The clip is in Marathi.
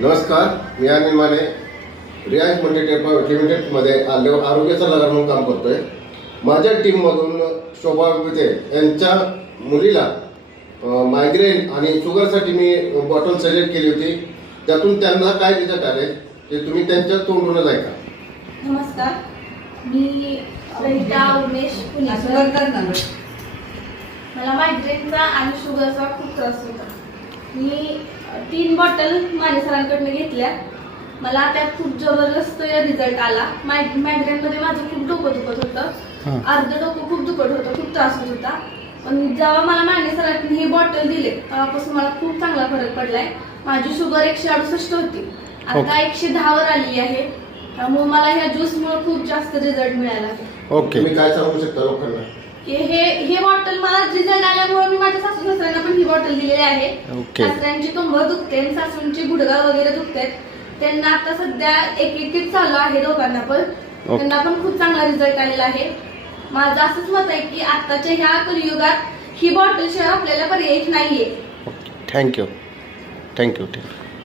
नमस्कार, मी अनिल माने रियाज लिमिटेडमध्ये आरोग्य सल्लागार म्हणून काम करतोय. माझ्या टीममधून शोभा विते यांच्या मुलीला मायग्रेन आणि शुगरसाठी मी बॉटल सजेस्ट केली होती. त्यातून त्यांना काय रिझल्ट आले ते तुम्ही त्यांच्या तोंडूनच ऐका. नमस्कार, मी रहिता उमेश पुणेकर. मला मायग्रेनचा आणि शुगरचा खूप त्रास होता. मी 3 बॉटल माने सरांकडून घेतल्या. मला त्यात खूप जबरदस्त रिझल्ट आला. मायग्रेनमध्ये माझं खूप डोकं दुखत होतं, अर्ध डोकं खूप दुखत होतं, खूप त्रास होत होता. पण जेव्हा मला माने सरांनी ही बॉटल दिले तेव्हापासून मला खूप चांगला फरक पडलाय. माझी शुगर 168 होती, आता 110 वर आली आहे. त्यामुळे मला ह्या ज्यूसमुळे खूप जास्त रिझल्ट मिळाला. ओके, तुम्ही काय सांगू शकता लोकांना? हे बॉटल मला रिझल्ट आल्यामुळे मी माझ्या सासू सासऱ्यांना पण ही बॉटल दिलेली आहे. सासऱ्यांची कंबर दुखते, सासूंची गुडघा वगैरे दुखतात. त्यांना आता सध्या एक चालू आहे दोघांना पण. त्यांना पण खूप चांगला रिझल्ट आलेला आहे. माझं असंच मत आहे की आताच्या ह्या कलियुगात ही बॉटल शिवाय आपल्याला पर्याय नाहीये. थँक्यू.